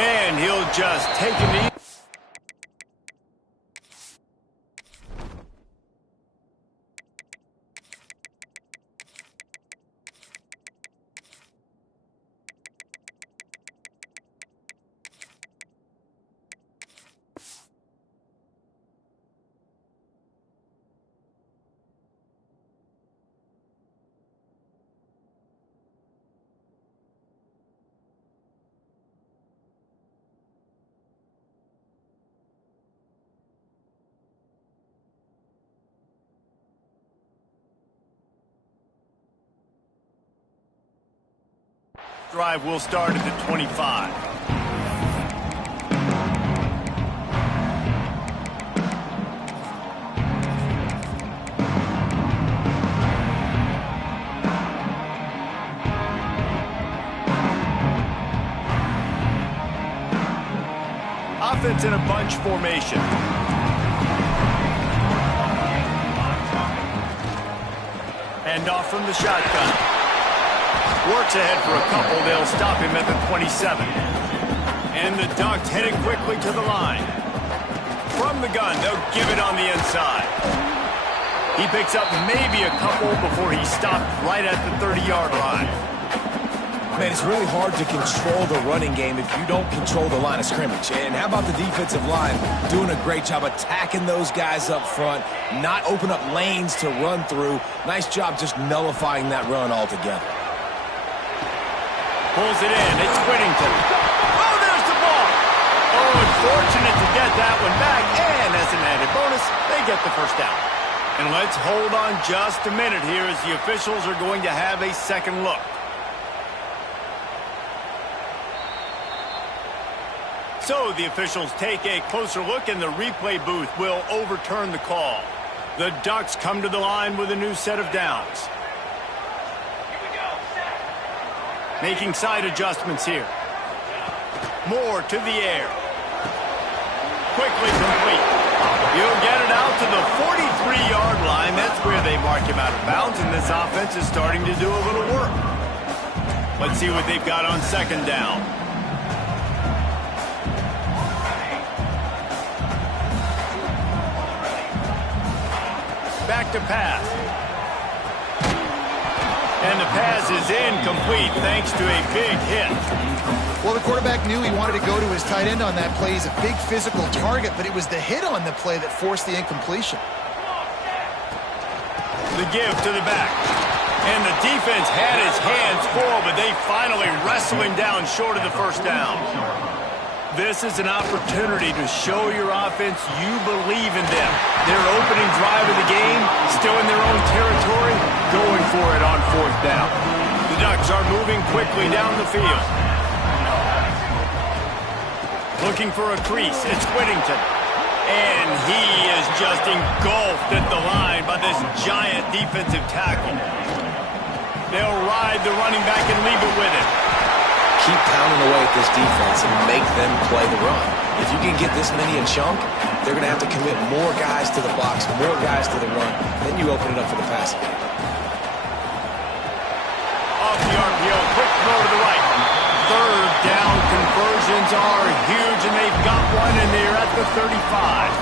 And he'll just take a knee. Drive will start at the 25. Offense in a bunch formation. And off from the shotgun. Works ahead for a couple. They'll stop him at the 27. And the Ducks heading quickly to the line. From the gun, they'll give it on the inside. He picks up maybe a couple before he stopped right at the 30-yard line. Man, it's really hard to control the running game if you don't control the line of scrimmage. And how about the defensive line doing a great job attacking those guys up front, not open up lanes to run through. Nice job just nullifying that run altogether. Pulls it in. It's Whittington. Oh, there's the ball. Oh, unfortunate to get that one back. And as an added bonus, they get the first down. And let's hold on just a minute here as the officials are going to have a second look. So the officials take a closer look, and the replay booth will overturn the call. The Ducks come to the line with a new set of downs. Making side adjustments here. More to the air. Quickly complete. He'll get it out to the 43-yard line. That's where they mark him out of bounds, and this offense is starting to do a little work. Let's see what they've got on second down. Back to pass. And the pass is incomplete thanks to a big hit. Well, the quarterback knew he wanted to go to his tight end on that play. He's a big physical target, but it was the hit on the play that forced the incompletion. The give to the back. And the defense had his hands full, but they finally wrestle him down short of the first down. This is an opportunity to show your offense you believe in them. Their opening drive of the game, still in their own territory, going for it on fourth down. The Ducks are moving quickly down the field. Looking for a crease, it's Whittington. And he is just engulfed at the line by this giant defensive tackle. They'll ride the running back and leave it with him. Keep pounding away at this defense and make them play the run. If you can get this many a chunk, they're going to have to commit more guys to the box, more guys to the run. Then you open it up for the passing game. Off the RPO, quick throw to the right. Third down conversions are huge, and they've got one, and they're at the 35.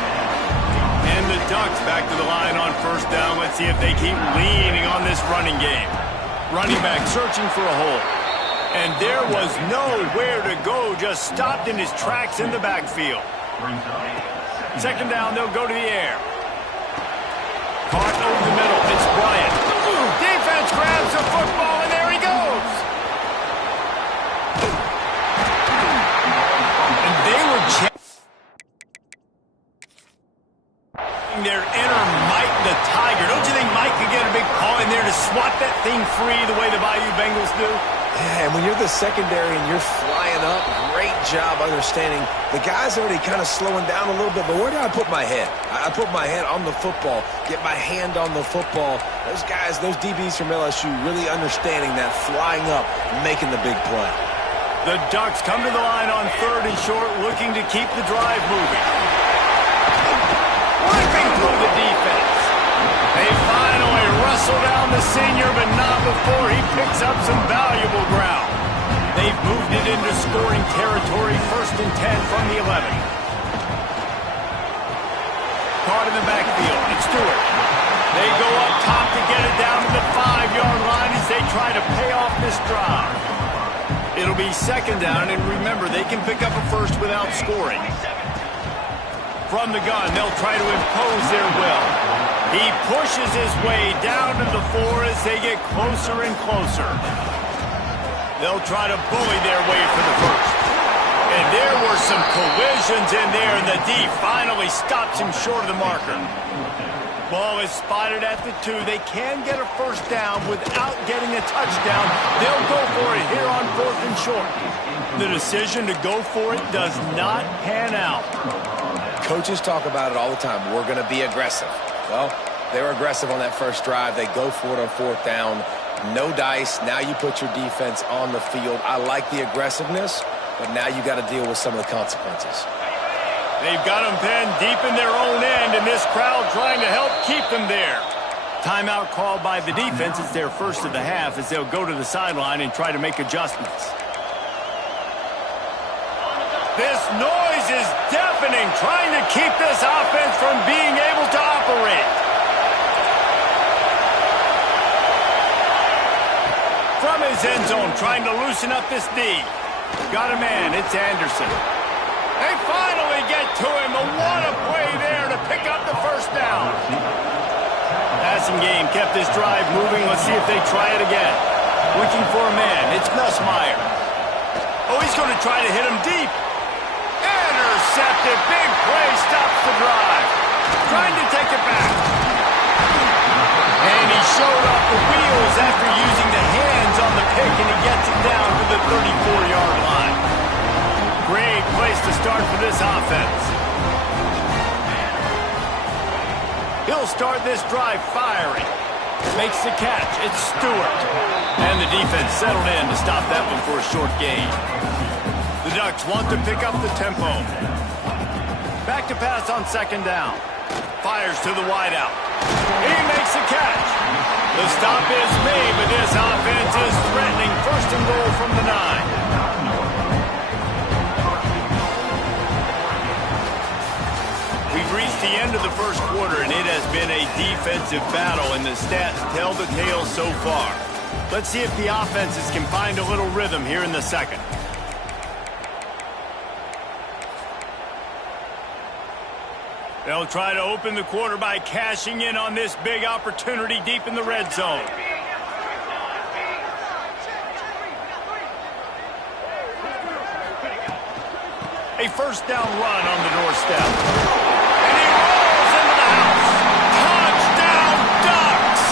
And the Ducks back to the line on first down. Let's see if they keep leaning on this running game. Running back searching for a hole. And there was nowhere to go, just stopped in his tracks in the backfield. Second down, they'll go to the air. Caught over the middle, it's Bryant. Defense grabs the football, and there he goes. And they were checking their inner Mike the Tiger. Don't you think Mike could get a big paw in there to swat that thing free the way the Bayou Bengals do? Yeah, and when you're the secondary and you're flying up, great job understanding. The guy's already kind of slowing down a little bit, but where do I put my head? I put my head on the football, get my hand on the football. Those guys, those DBs from LSU really understanding that, flying up, making the big play. The Ducks come to the line on third and short, looking to keep the drive moving. Ripping through the defense. They finally wrestle down the senior, but not before he picks up some valuable ground. They've moved it into scoring territory, 1st and 10 from the 11. Caught in the backfield. It's Stewart. They go up top to get it down to the 5-yard line as they try to pay off this drive. It'll be 2nd down, and remember, they can pick up a first without scoring. From the gun, they'll try to impose their will. He pushes his way down to the 4 as they get closer and closer. They'll try to bully their way for the first. And there were some collisions in there, and the D finally stops him short of the marker. Ball is spotted at the 2. They can get a first down without getting a touchdown. They'll go for it here on 4th and short. The decision to go for it does not pan out. Coaches talk about it all the time. We're going to be aggressive. Well, they were aggressive on that first drive. They go for it on 4th down. No dice. Now you put your defense on the field. I like the aggressiveness, but now you got to deal with some of the consequences. They've got them pinned deep in their own end, and this crowd trying to help keep them there. Timeout called by the defense. It's their first of the half as they'll go to the sideline and try to make adjustments. This noise is deafening, trying to keep this offense from being able to operate. From his end zone, trying to loosen up this D. Got a man, it's Anderson. They finally get to him, but what a play there to pick up the first down. Passing game kept this drive moving. Let's see if they try it again. Looking for a man, it's Nussmeier. Oh, he's going to try to hit him deep. Intercepted, big play, stops the drive. Trying to take it back. And he showed off the wheels after using the hands on the pick, and he gets it down to the 34-yard line. Great place to start for this offense. He'll start this drive firing. Makes the catch. It's Stewart. And the defense settled in to stop that one for a short gain. The Ducks want to pick up the tempo. Back to pass on 2nd down. Fires to the wideout. He makes the catch. The stop is made, but this offense is threatening 1st and goal from the 9. We've reached the end of the first quarter, and it has been a defensive battle, and the stats tell the tale so far. Let's see if the offenses can find a little rhythm here in the 2nd. They'll try to open the quarter by cashing in on this big opportunity deep in the red zone. A 1st down run on the doorstep. And he rolls into the house. Touchdown, Ducks!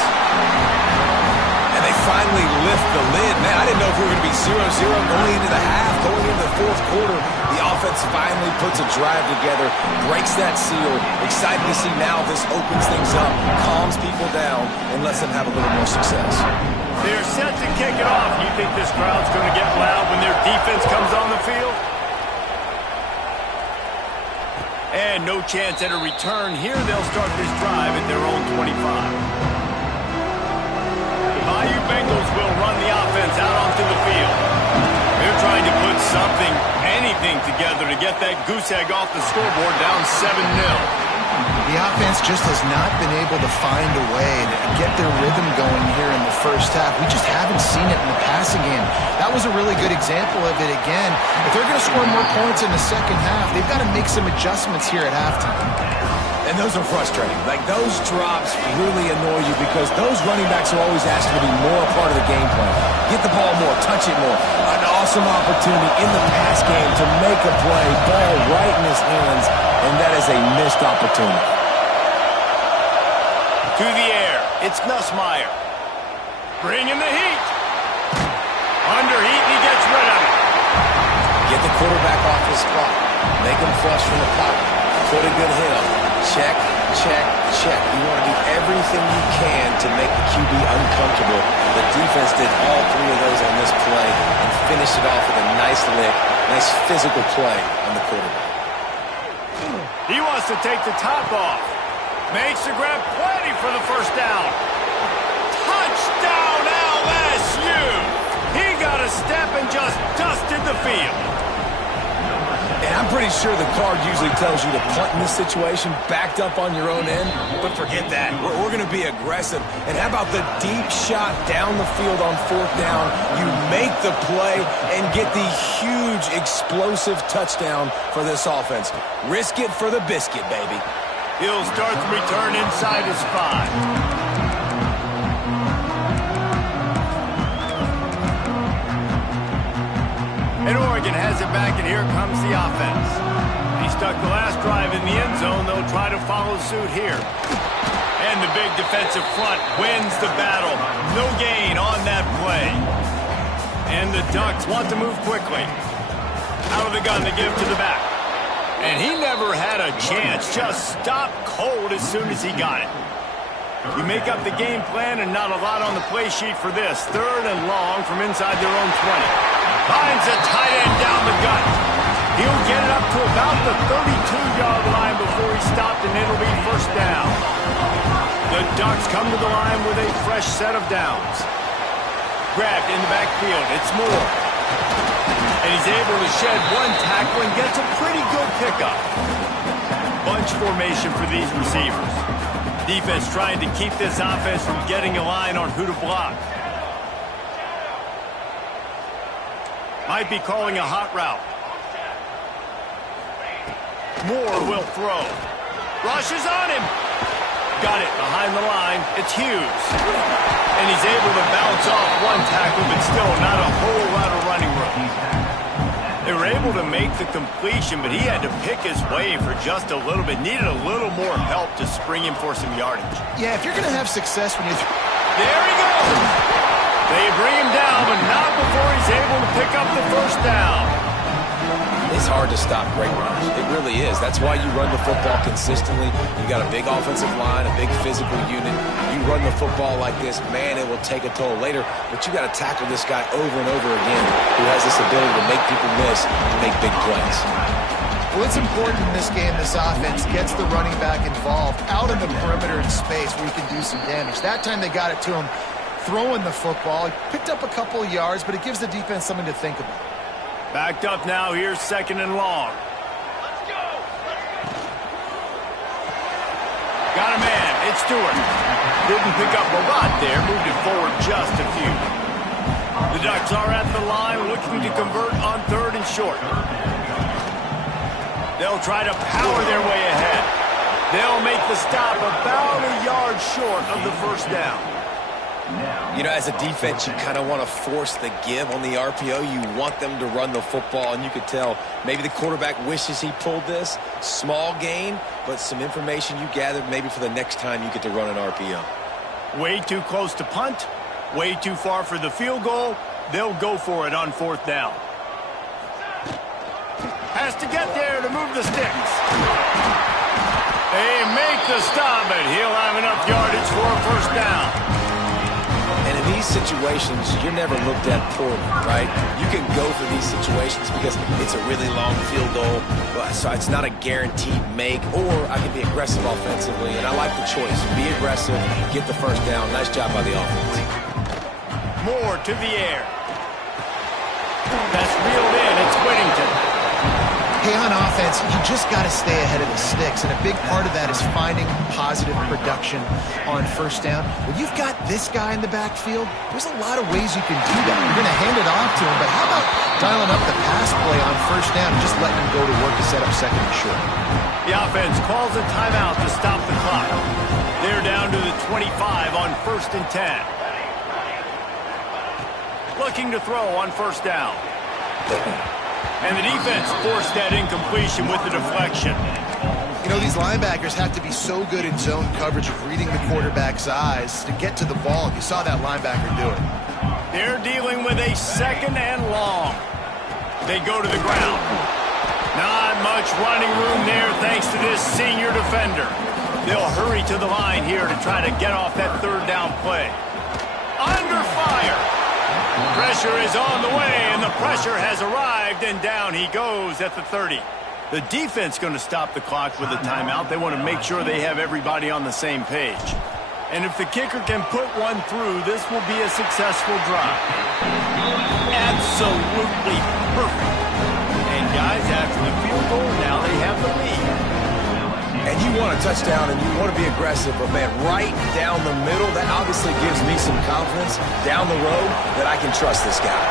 And they finally lift the lid. Man, I didn't know if we were going to be 0-0 going into the half, going into the 4th quarter. The offense finally puts a drive together, breaks that seal. Excited to see now this opens things up, calms people down, and lets them have a little more success. They're set to kick it off. You think this crowd's going to get loud when their defense comes on the field? And no chance at a return here. They'll start this drive at their own 25. The Bayou Bengals will run the offense out onto the field. They're trying to put something, anything together to get that goose egg off the scoreboard down 7-0. The offense just has not been able to find a way to get their rhythm going here in the first half. We just haven't seen it in the passing game. That was a really good example of it again. If they're going to score more points in the second half, they've got to make some adjustments here at halftime. And those are frustrating. Like, those drops really annoy you because those running backs are always asked to be more a part of the game plan. Get the ball more, touch it more. An awesome opportunity in the pass game to make a play, ball right in his hands, and that is a missed opportunity. To the air, it's Nussmeier. Bringing the heat. Under heat, he gets rid of it. Get the quarterback off his spot. Make him flush from the pocket. Put a good hit on him. Check, check, check. You want to do everything you can to make the QB uncomfortable. The defense did all 3 of those on this play and finished it off with a nice lick, nice physical play on the quarterback. He wants to take the top off. Makes the grab, plenty for the first down. Touchdown LSU! He got a a step and just dusted the field. And I'm pretty sure the card usually tells you to punt in this situation, backed up on your own end, but forget that. We're going to be aggressive. And how about the deep shot down the field on 4th down? You make the play and get the huge explosive touchdown for this offense. Risk it for the biscuit, baby. He'll start the return inside his 5. And Oregon has it back, and here comes the offense. He stuck the last drive in the end zone. They'll try to follow suit here. And the big defensive front wins the battle. No gain on that play. And the Ducks want to move quickly. Out of the gun, they give to the back. And he never had a chance. Just stopped cold as soon as he got it. You make up the game plan and not a lot on the play sheet for this. 3rd and long from inside their own 20. Finds a tight end down the gut. He'll get it up to about the 32-yard line before he stopped, and it'll be 1st down. The Ducks come to the line with a fresh set of downs. Grabbed in the backfield. It's Moore. And he's able to shed one tackle and gets a pretty good pickup. Bunch formation for these receivers. Defense trying to keep this offense from getting a line on who to block. Might be calling a hot route. Moore will throw. Rushes on him. Got it behind the line. It's Hughes. And he's able to bounce off one tackle, but still not a whole lot of running room. They were able to make the completion, but he had to pick his way for just a little bit. Needed a little more help to spring him for some yardage. Yeah, if you're going to have success when you... There he goes! They bring him down, but not before he's able to pick up the 1st down. It's hard to stop great runs. It really is. That's why you run the football consistently. You got a big offensive line, a big physical unit. You run the football like this, man, it will take a toll later. But you got to tackle this guy over and over again who has this ability to make people miss and make big plays. Well, it's important in this game, this offense gets the running back involved out in the perimeter in space where he can do some damage. That time they got it to him throwing the football. He picked up a couple of yards, but it gives the defense something to think about. Backed up now. Here's 2nd and long. Let's go. Got a man. It's Stewart. Didn't pick up a lot there. Moved it forward just a few. The Ducks are at the line looking to convert on 3rd and short. They'll try to power their way ahead. They'll make the stop about a yard short of the 1st down. You know, as a defense, you kind of want to force the give on the RPO. You want them to run the football, and you could tell maybe the quarterback wishes he pulled this. Small gain, but some information you gathered maybe for the next time you get to run an RPO. Way too close to punt, way too far for the field goal. They'll go for it on 4th down. Has to get there to move the sticks. They make the stop, but he'll have enough yardage for a 1st down. And in these situations, you're never looked at poorly, right? You can go for these situations because it's a really long field goal, so it's not a guaranteed make, or I can be aggressive offensively, and I like the choice. Be aggressive, get the 1st down. Nice job by the offense. Moore to the air. That's reeled in. It's Whittington. Hey, on offense, you just got to stay ahead of the sticks, and a big part of that is finding positive production on 1st down. When you've got this guy in the backfield, there's a lot of ways you can do that. You're going to hand it off to him, but how about dialing up the pass play on 1st down and just letting him go to work to set up 2nd and short? The offense calls a timeout to stop the clock. They're down to the 25 on 1st and 10. Looking to throw on 1st down. And the defense forced that incompletion with the deflection. You know, these linebackers have to be so good in zone coverage of reading the quarterback's eyes to get to the ball. You saw that linebacker do it. They're dealing with a 2nd and long. They go to the ground. Not much running room there thanks to this senior defender. They'll hurry to the line here to try to get off that 3rd down play. Under fire. Pressure is on the way, and the pressure has arrived, and down he goes at the 30. The defense going to stop the clock with a timeout. They want to make sure they have everybody on the same page. And if the kicker can put one through, this will be a successful drive. Absolutely perfect. And guys, after the field goal, now they have the lead. And you want a touchdown and you want to be aggressive, but man, right down the middle, that obviously gives me some confidence down the road that I can trust this guy.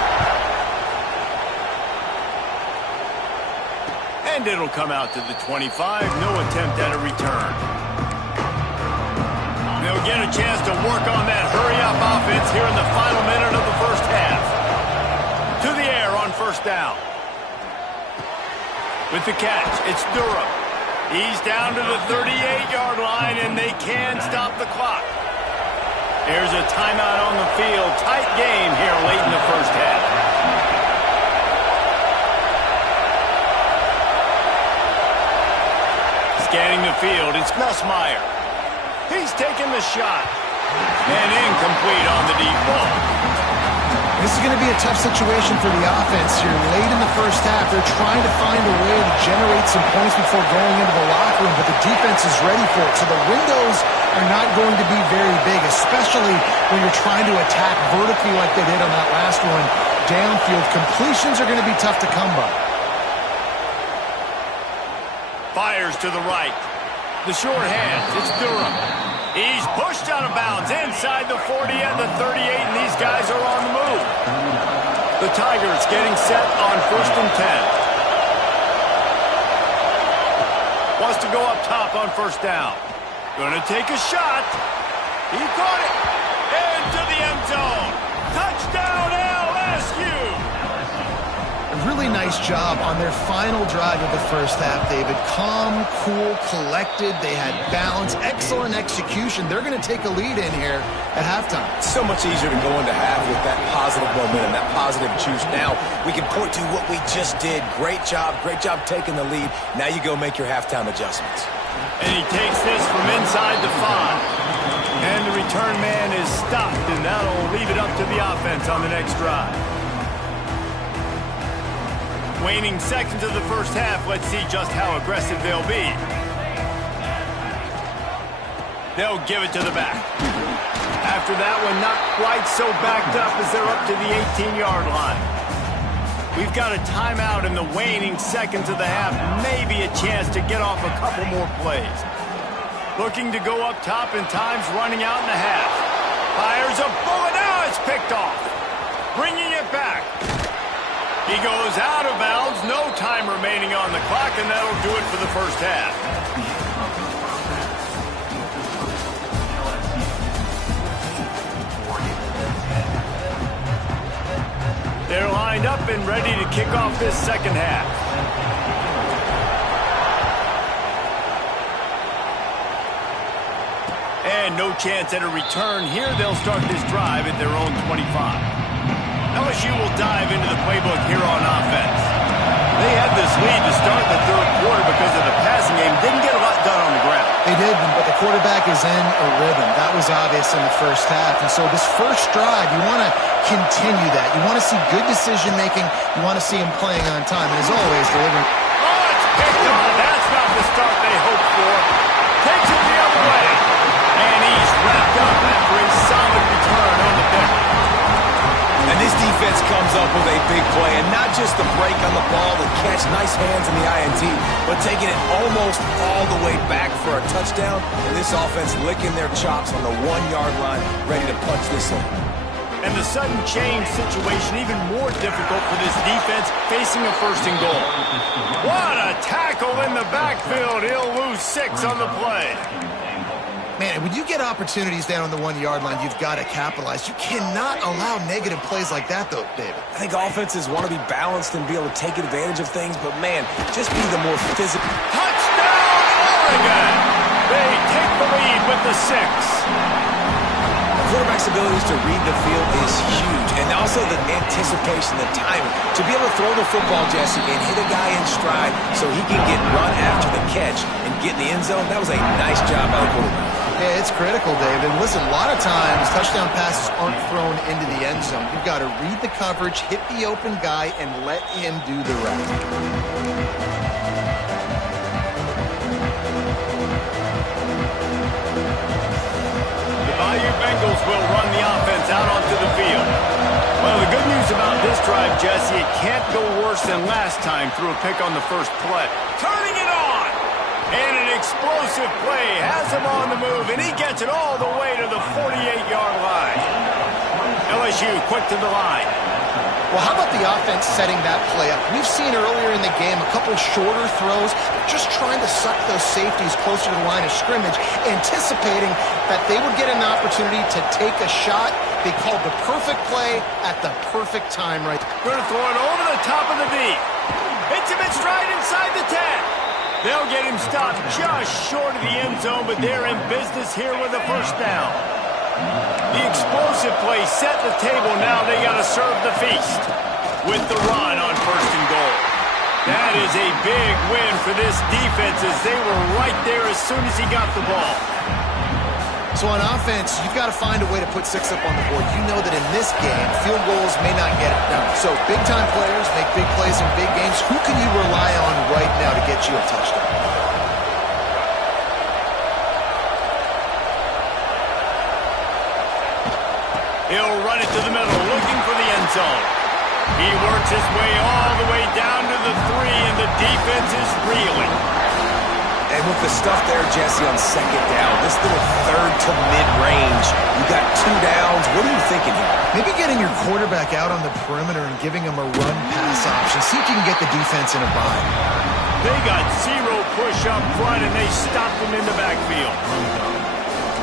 And it'll come out to the 25. No attempt at a return. They'll get a chance to work on that hurry-up offense here in the final minute of the first half. To the air on first down. With the catch, it's Durham. He's down to the 38-yard line, and they can stop the clock. There's a timeout on the field. Tight game here late in the first half. Scanning the field, it's Nussmeier. He's taking the shot. And incomplete on the deep ball. This is going to be a tough situation for the offense here. Late in the first half, they're trying to find a way to generate some points before going into the locker room, but the defense is ready for it. So the windows are not going to be very big, especially when you're trying to attack vertically like they did on that last one. Downfield completions are going to be tough to come by. Fires to the right. The short hands, it's Durham. He's pushed out of bounds inside the 40 and the 38, and these guys are on the move. The Tigers getting set on 1st and 10. Wants to go up top on first down. Gonna take a shot. He caught it. Into the end zone. Touchdown LSU. A really nice job on their final drive of the first half, David. Calm, cool, collected. They had balance, excellent execution. They're going to take a lead in here at halftime. It's so much easier to go into half with that positive momentum, that positive juice. Now we can point to what we just did. Great job taking the lead. Now you go make your halftime adjustments. And he takes this from inside the 5. And the return man is stopped, and that'll leave it up to the offense on the next drive. Waning seconds of the first half, let's see just how aggressive they'll be. They'll give it to the back. After that one, not quite so backed up as they're up to the 18-yard line. We've got a timeout in the waning seconds of the half, maybe a chance to get off a couple more plays. Looking to go up top, and time's running out in the half. Fires a bullet, now it's picked off. Bringing it back. He goes out of bounds, no time remaining on the clock, and that'll do it for the first half. They're lined up and ready to kick off this second half. And no chance at a return here. They'll start this drive at their own 25. LSU will dive into the playbook here on offense. They had this lead to start the third quarter because of the passing game. Didn't get a lot done on the ground. They did, but the quarterback is in a rhythm. That was obvious in the first half. And so this first drive, you want to continue that. You want to see good decision-making. You want to see him playing on time. And as always, delivering. Oh, it's picked off. That's not the start they hoped for. Takes it the other way. And he's wrapped up after a solid return on the pick. And this defense comes up with a big play, and not just the break on the ball, the catch, nice hands in the INT, but taking it almost all the way back for a touchdown, and this offense licking their chops on the 1-yard line, ready to punch this in. And the sudden change situation even more difficult for this defense facing a first and goal. What a tackle in the backfield. He'll lose 6 on the play. Man, when you get opportunities down on the 1-yard line, you've got to capitalize. You cannot allow negative plays like that, though, David. I think offenses want to be balanced and be able to take advantage of things, but, man, just be the more physical. Touchdown, Oregon! They take the lead with the 6. The quarterback's abilities to read the field is huge, and also the anticipation, the timing. To be able to throw the football, Jesse, and hit a guy in stride so he can get run after the catch and get in the end zone, that was a nice job by the quarterback. Yeah, it's critical, David. And listen, a lot of times touchdown passes aren't thrown into the end zone. You've got to read the coverage, hit the open guy, and let him do the rest. The BYU Bengals will run the offense out onto the field. Well, the good news about this drive, Jesse, it can't go worse than last time through a pick on the first play. Turning it on! And an explosive play has him on the move, and he gets it all the way to the 48-yard line. LSU quick to the line. Well, how about the offense setting that play up? We've seen earlier in the game a couple shorter throws, just trying to suck those safeties closer to the line of scrimmage, anticipating that they would get an opportunity to take a shot. They called the perfect play at the perfect time right there. Going to throw it over the top of the deep. Hits him in stride inside the 10. They'll get him stopped just short of the end zone, but they're in business here with a first down. The explosive play set the table. Now they got to serve the feast with the run on first and goal. That is a big win for this defense as they were right there as soon as he got the ball. So on offense, you've got to find a way to put 6 up on the board. You know that in this game, field goals may not get it done. So big-time players make big plays in big games. Who can you rely on right now to get you a touchdown? He'll run it to the middle, looking for the end zone. He works his way all the way down to the 3, and the defense is reeling. And with the stuff there, Jesse, on second down, this little third to mid-range, you got 2 downs. What are you thinking here? Maybe getting your quarterback out on the perimeter and giving him a run-pass option. See if you can get the defense in a bind. They got 0 push up front, and they stopped him in the backfield.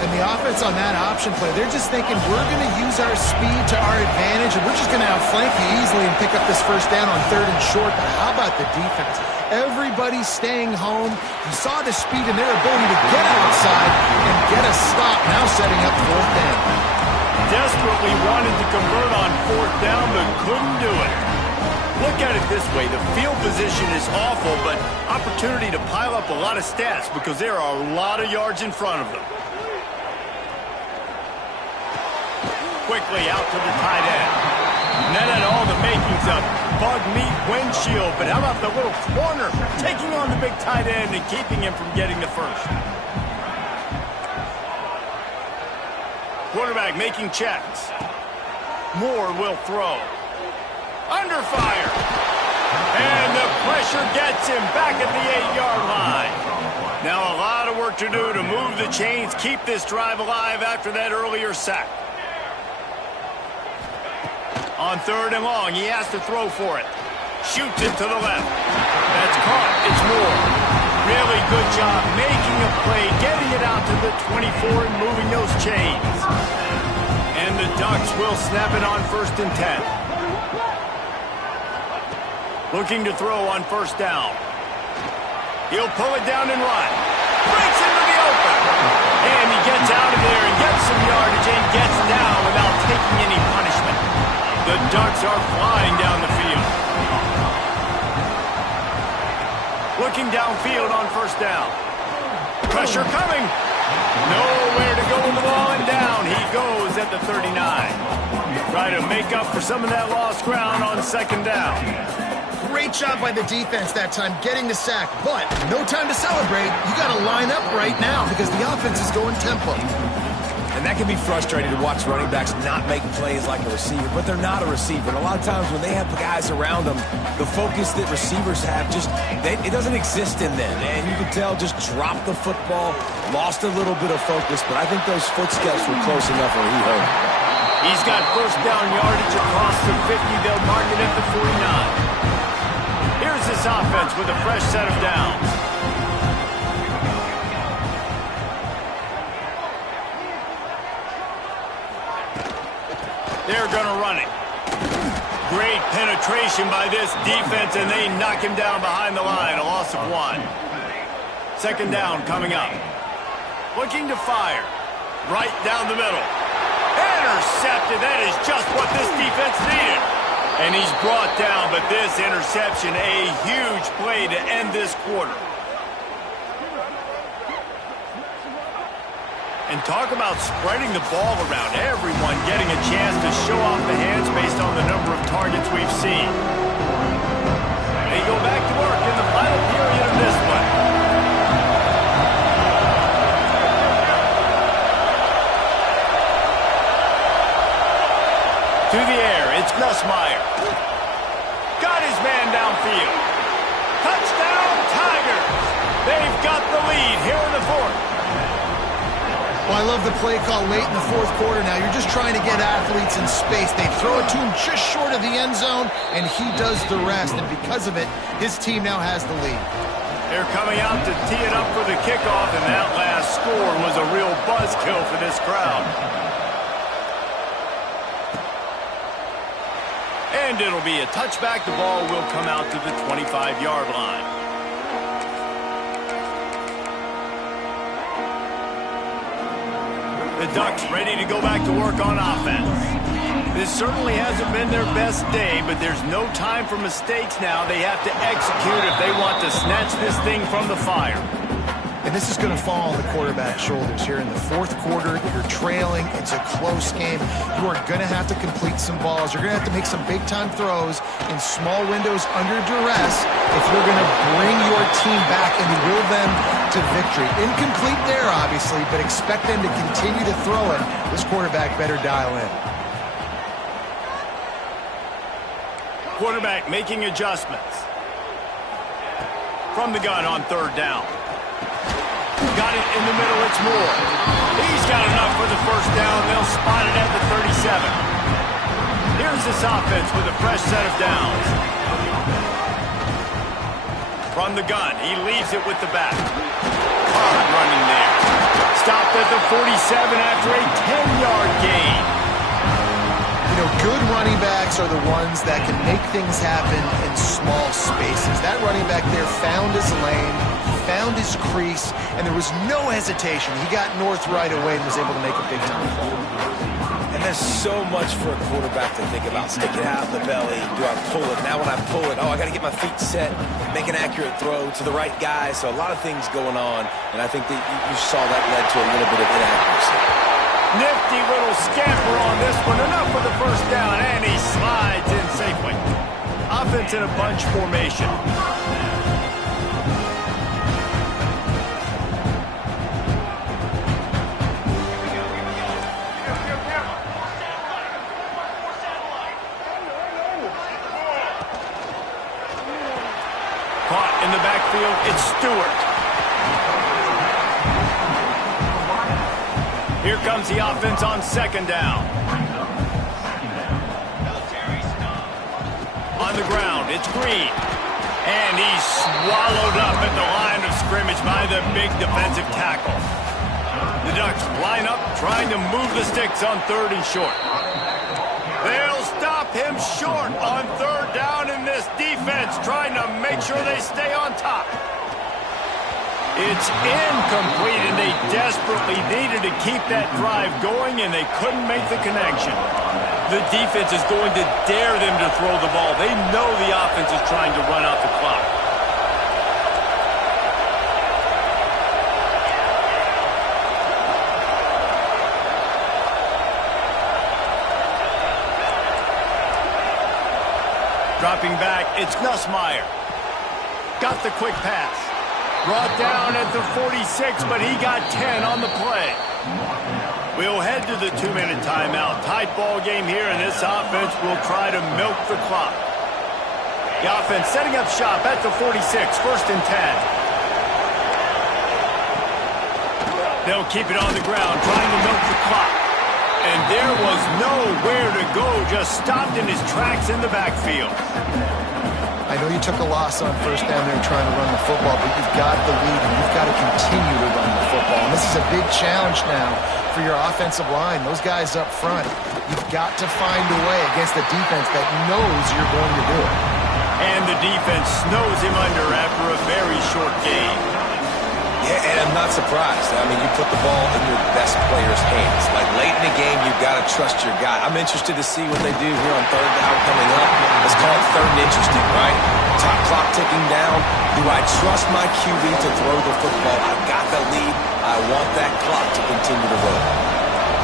And the offense on that option play, they're just thinking we're going to use our speed to our advantage, and we're just going to outflank you easily and pick up this first down on 3rd and short. But how about the defense? Everybody's staying home. You saw the speed and their ability to get outside and get a stop, now setting up 4th down. Desperately wanted to convert on 4th down, but couldn't do it. Look at it this way. The field position is awful, but opportunity to pile up a lot of stats because there are a lot of yards in front of them. Quickly out to the tight end. And that had all the makings of bug meat windshield, but how about the little corner taking on the big tight end and keeping him from getting the first? Quarterback making checks. Moore will throw. Under fire. And the pressure gets him back at the 8-yard line. Now a lot of work to do to move the chains, keep this drive alive after that earlier sack. On 3rd and long, he has to throw for it. Shoots it to the left. That's caught. It's Moore. Really good job making a play, getting it out to the 24 and moving those chains. And the Ducks will snap it on 1st and 10. Looking to throw on 1st down. He'll pull it down and run. Breaks into the open. And he gets out of there and gets some yardage and gets down without taking any punishment. The Ducks are flying down the field. Looking downfield on 1st down. Pressure coming. Nowhere to go with the ball, and down he goes at the 39. Try to make up for some of that lost ground on 2nd down. Great job by the defense that time getting the sack, but no time to celebrate. You got to line up right now because the offense is going tempo. And that can be frustrating to watch running backs not make plays like a receiver, but they're not a receiver. And a lot of times when they have guys around them, the focus that receivers have it doesn't exist in them. And you can tell just dropped the football, lost a little bit of focus, but I think those footsteps were close enough where he heard it. He's got 1st down yardage across the 50. They'll mark it at the 49. Here's this offense with a fresh set of downs. They're going to run it. Great penetration by this defense, and they knock him down behind the line. A loss of 1. 2nd down coming up. Looking to fire. Right down the middle. Intercepted. That is just what this defense needed. And he's brought down, but this interception, a huge play to end this quarter. And talk about spreading the ball around. Everyone getting a chance to show off the hands based on the number of targets we've seen. They go back to work in the final period of this one. field. Touchdown, Tigers! They've got the lead here in the fourth. Well, I love the play call late in the fourth quarter now. You're just trying to get athletes in space. They throw it to him just short of the end zone, and he does the rest. And because of it, his team now has the lead. They're coming out to tee it up for the kickoff, and that last score was a real buzzkill for this crowd. And it'll be a touchback. The ball will come out to the 25-yard line. The Ducks ready to go back to work on offense. This certainly hasn't been their best day, but there's no time for mistakes now. They have to execute if they want to snatch this thing from the fire. And this is going to fall on the quarterback's shoulders here in the fourth quarter. You're trailing. It's a close game. You are going to have to complete some balls. You're going to have to make some big-time throws in small windows under duress if you're going to bring your team back and will them to victory. Incomplete there, obviously, but expect them to continue to throw it. This quarterback better dial in. Quarterback making adjustments. From the gun on third down. Got it in the middle, it's Moore. He's got enough for the first down. They'll spot it at the 37. Here's this offense with a fresh set of downs. From the gun, he leaves it with the back. Hard running there. Stopped at the 47 after a 10-yard gain. You know, good running backs are the ones that can make things happen in small spaces. That running back there found his lane, found his crease, and there was no hesitation. He got north right away and was able to make a big time play. And there's so much for a quarterback to think about. Stick it out in the belly. Do I pull it? Now when I pull it, I got to get my feet set, make an accurate throw to the right guy. So a lot of things going on, and I think that you saw that led to a little bit of inaccuracy. Nifty little scamper on this one. Enough for the first down, and he slides in safely. Offense in a bunch formation. Caught in the backfield, it's Stewart. Here comes the offense on second down. On the ground, it's Green. And he's swallowed up at the line of scrimmage by the big defensive tackle. The Ducks line up, trying to move the sticks on third and short. They'll stop him short on third down in this defense, trying to make sure they stay on top. It's incomplete, and they desperately needed to keep that drive going, and they couldn't make the connection. The defense is going to dare them to throw the ball. They know the offense is trying to run out the clock. Dropping back, it's Nussmeier. Got the quick pass. Brought down at the 46, but he got 10 on the play. We'll head to the 2-minute timeout. Tight ball game here, and this offense will try to milk the clock. The offense setting up shop at the 46, first and 10. They'll keep it on the ground, trying to milk the clock. And there was nowhere to go, just stopped in his tracks in the backfield. I know you took a loss on first down there trying to run the football, but you've got the lead, and you've got to continue to run the football. And this is a big challenge now for your offensive line. Those guys up front, you've got to find a way against a defense that knows you're going to do it. And the defense snows him under after a very short game. Yeah, and I'm not surprised. I mean, you put the ball in your best player's hands. Like, late in the game, you've got to trust your guy. I'm interested to see what they do here on third down coming up. Let's call it third and interesting, right? Top clock ticking down. Do I trust my QB to throw the football? I've got the lead. I want that clock to continue to roll.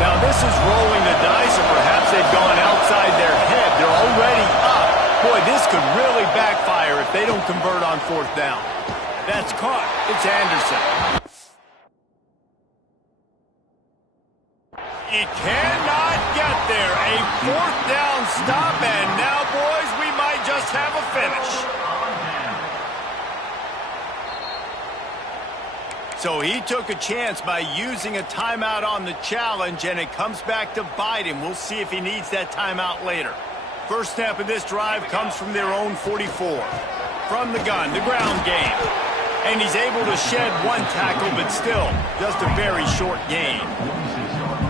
Now, this is rolling the dice, or perhaps they've gone outside their head. They're already up. Boy, this could really backfire if they don't convert on fourth down. That's caught. It's Anderson. He cannot get there. A fourth down stop, and now, boys, we might just have a finish. So he took a chance by using a timeout on the challenge, and it comes back to bite him. We'll see if he needs that timeout later. First snap of this drive comes from their own 44. From the gun, the ground game. And he's able to shed one tackle, but still, just a very short gain.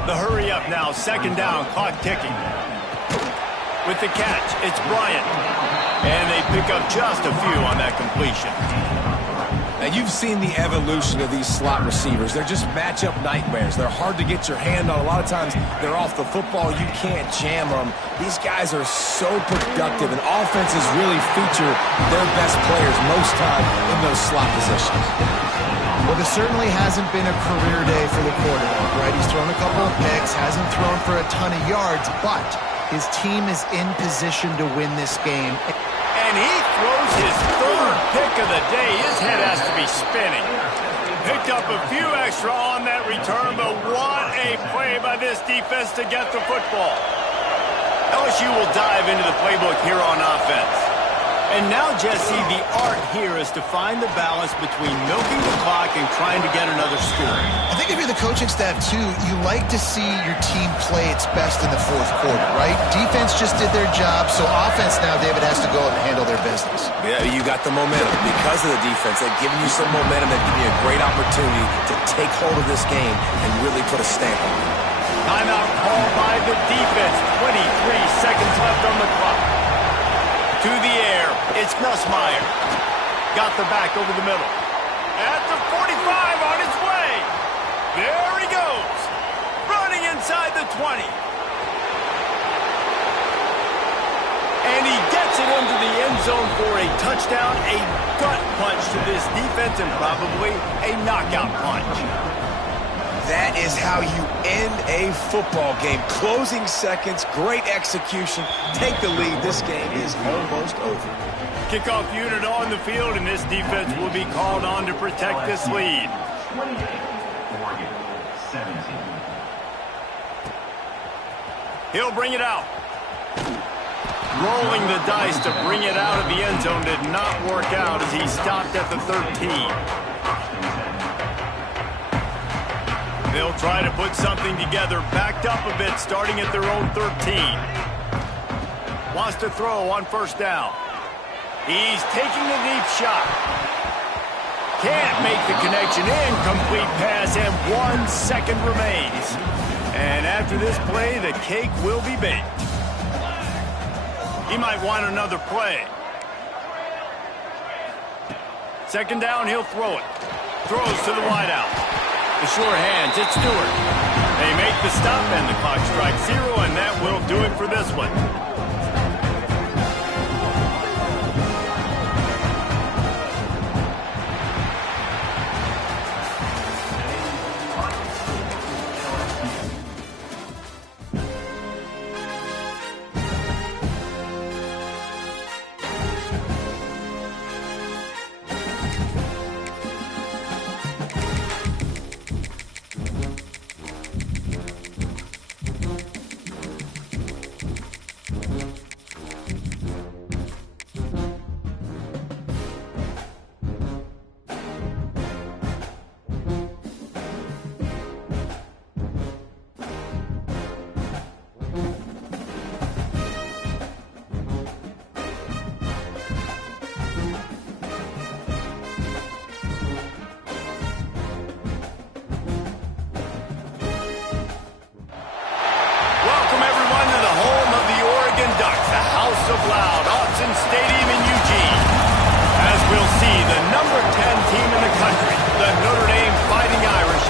The hurry up now, second down, clock ticking. With the catch, it's Bryant. And they pick up just a few on that completion. Now, you've seen the evolution of these slot receivers. They're just matchup nightmares. They're hard to get your hand on. A lot of times, they're off the football. You can't jam them. These guys are so productive, and offenses really feature their best players most time in those slot positions. Well, this certainly hasn't been a career day for the quarterback, right? He's thrown a couple of picks, hasn't thrown for a ton of yards, but his team is in position to win this game. And he throws his third pick of the day. His head has to be spinning. Picked up a few extra on that return, but what a play by this defense to get the football. LSU will dive into the playbook here on offense. And now, Jesse, the art here is to find the balance between milking the clock and trying to get another score. I think if you're the coaching staff, too, you like to see your team play its best in the fourth quarter, right? Defense just did their job, so offense now, David, has to go and handle their business. Yeah, you got the momentum. Because of the defense, they've given you some momentum. They've given you a great opportunity to take hold of this game and really put a stamp on it. Timeout called by the defense. 23 seconds left on the clock. To the air, it's Nussmeier. Got the back over the middle. At the 45, on his way. There he goes. Running inside the 20. And he gets it into the end zone for a touchdown, a gut punch to this defense, and probably a knockout punch. That is how you end a football game. Closing seconds, great execution. Take the lead. This game is almost over. Kickoff unit on the field, and this defense will be called on to protect this lead. 28, Oregon, 17. He'll bring it out. Rolling the dice to bring it out of the end zone did not work out as he stopped at the 13. They'll try to put something together, backed up a bit, starting at their own 13. Wants to throw on first down. He's taking a deep shot. Can't make the connection. Incomplete pass, and 1 second remains. And after this play, the cake will be baked. He might want another play. Second down, he'll throw it. Throws to the wideout. The sure hands, it's Stewart. They make the stop, and the clock strikes 0, and that will do it for this one. Of loud, Autzen Stadium in Eugene. As we'll see, the number 10 team in the country, the Notre Dame Fighting Irish,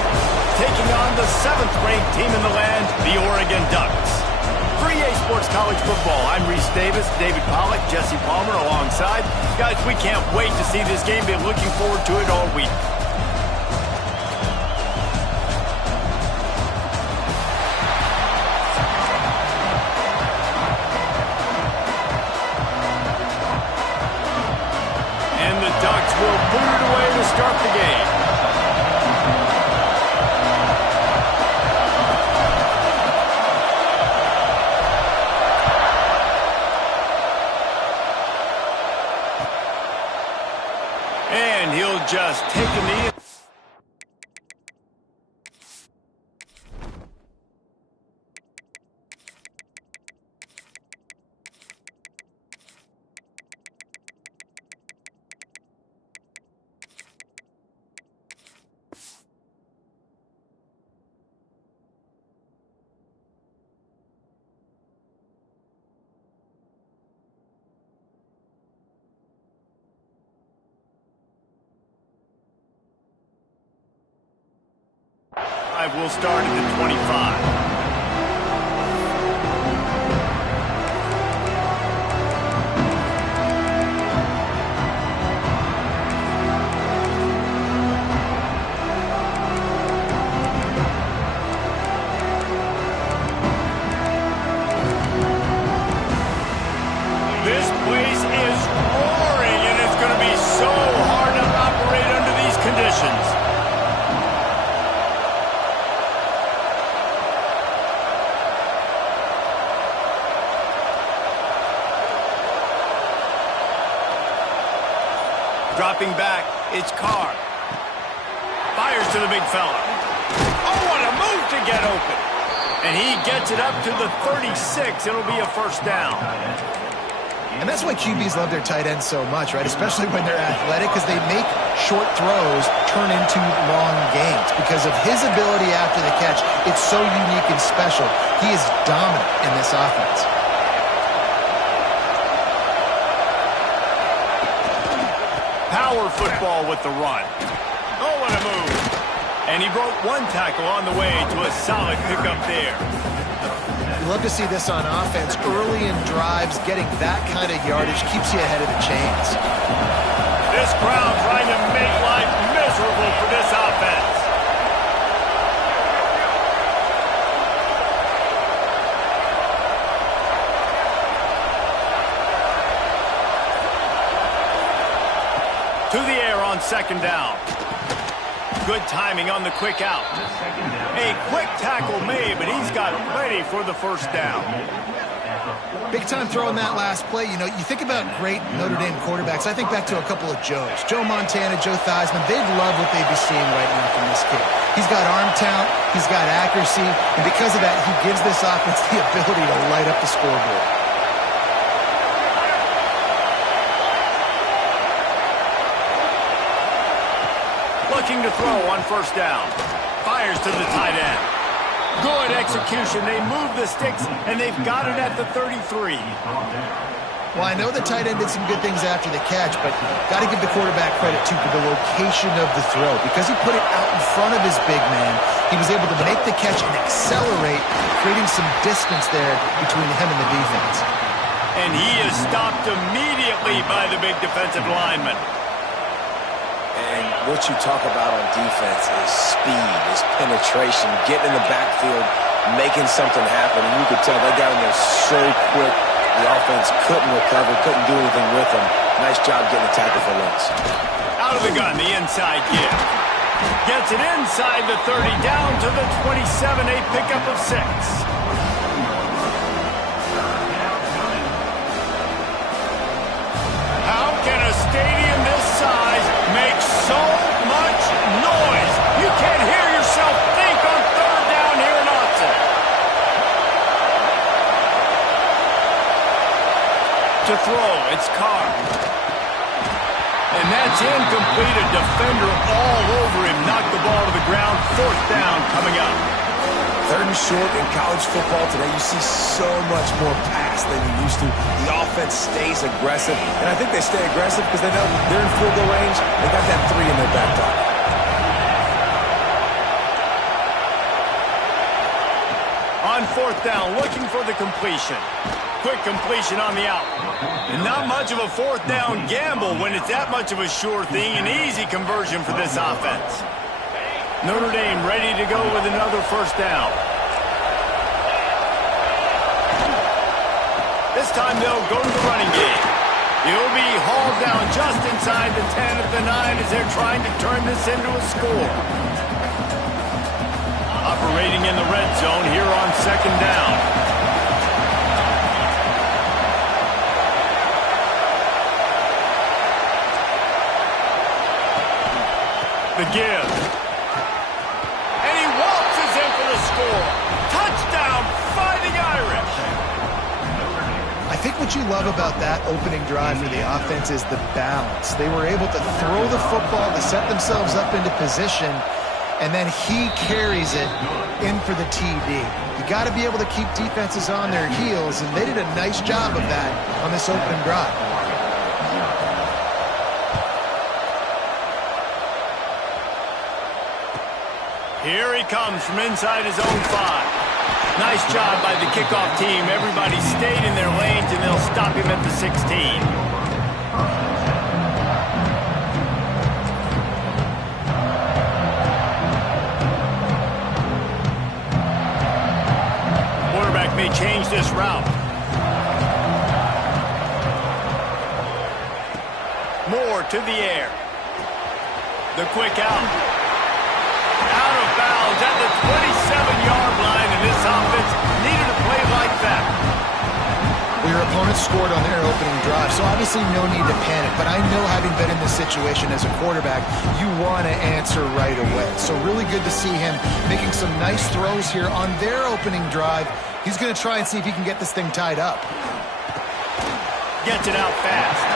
taking on the 7th-ranked team in the land, the Oregon Ducks. For EA Sports College Football, I'm Reese Davis, David Pollack, Jesse Palmer alongside. Guys, we can't wait to see this game. Been looking forward to it all week. Ducks will put it away to start the game. And he'll just take a knee. drive will start at the 25. This place is roaring, and it's going to be so hard to operate under these conditions. Dropping back, it's Carr. Fires to the big fella. Oh, what a move to get open. And he gets it up to the 36. It'll be a first down. And that's why QBs love their tight ends so much, right? Especially when they're athletic, because they make short throws turn into long gains. Because of his ability after the catch, it's so unique and special. He is dominant in this offense. Power football with the run. Oh, what a move. And he broke one tackle on the way to a solid pickup there. You love to see this on offense. Early in drives, getting that kind of yardage keeps you ahead of the chains. This crowd trying to make life miserable for this offense. To the air on second down. Good timing on the quick out. A quick tackle made, but he's got plenty for the first down. Big time throw in that last play. You know, you think about great Notre Dame quarterbacks. I think back to a couple of Joes. Joe Montana, Joe Theismann. They'd love what they'd be seeing right now from this kid. He's got arm talent. He's got accuracy. And because of that, he gives this offense the ability to light up the scoreboard. Looking to throw on first down. Fires to the tight end. Good execution. They move the sticks, and they've got it at the 33. Well, I know the tight end did some good things after the catch, but got to give the quarterback credit, too, for the location of the throw. Because he put it out in front of his big man, he was able to make the catch and accelerate, creating some distance there between him and the defense. And he is stopped immediately by the big defensive lineman. And what you talk about on defense is speed, is penetration, getting in the backfield, making something happen. And you could tell they got in there so quick, the offense couldn't recover, couldn't do anything with them. Nice job getting a tackle for loss. Out of the gun, the inside give. Gets it inside the 30, down to the 27, a pickup of 6. How can a stadium this size make so much noise? You can't hear yourself think on third down here in Austin. To throw, it's Carr. And that's incomplete. A defender all over him. Knocked the ball to the ground. Fourth down coming up. Third and short in college football today, you see so much more pass than you used to. The offense stays aggressive, and I think they stay aggressive because they know they're in field goal range. They got that 3 in their back pocket. On fourth down, looking for the completion. Quick completion on the out. And not much of a fourth down gamble when it's that much of a sure thing. An easy conversion for this offense. Notre Dame ready to go with another first down. This time they'll go to the running game. He'll be hauled down just inside the 10 at the 9 as they're trying to turn this into a score. Operating in the red zone here on second down. The give. And he waltzes in for the score. Touchdown, Fighting Irish. I think what you love about that opening drive for the offense is the balance. They were able to throw the football to set themselves up into position, and then he carries it in for the TD. You got to be able to keep defenses on their heels, and they did a nice job of that on this opening drive. Here he comes from inside his own 5. Nice job by the kickoff team. Everybody stayed in their lanes, and they'll stop him at the 16. Quarterback may change this route. Moore to the air. The quick out. Out of bounds at the 27-yard line, and this offense needed a play like that. Well, your opponent scored on their opening drive, so obviously no need to panic. But I know, having been in this situation as a quarterback, you want to answer right away. So really good to see him making some nice throws here on their opening drive. He's going to try and see if he can get this thing tied up. Gets it out fast.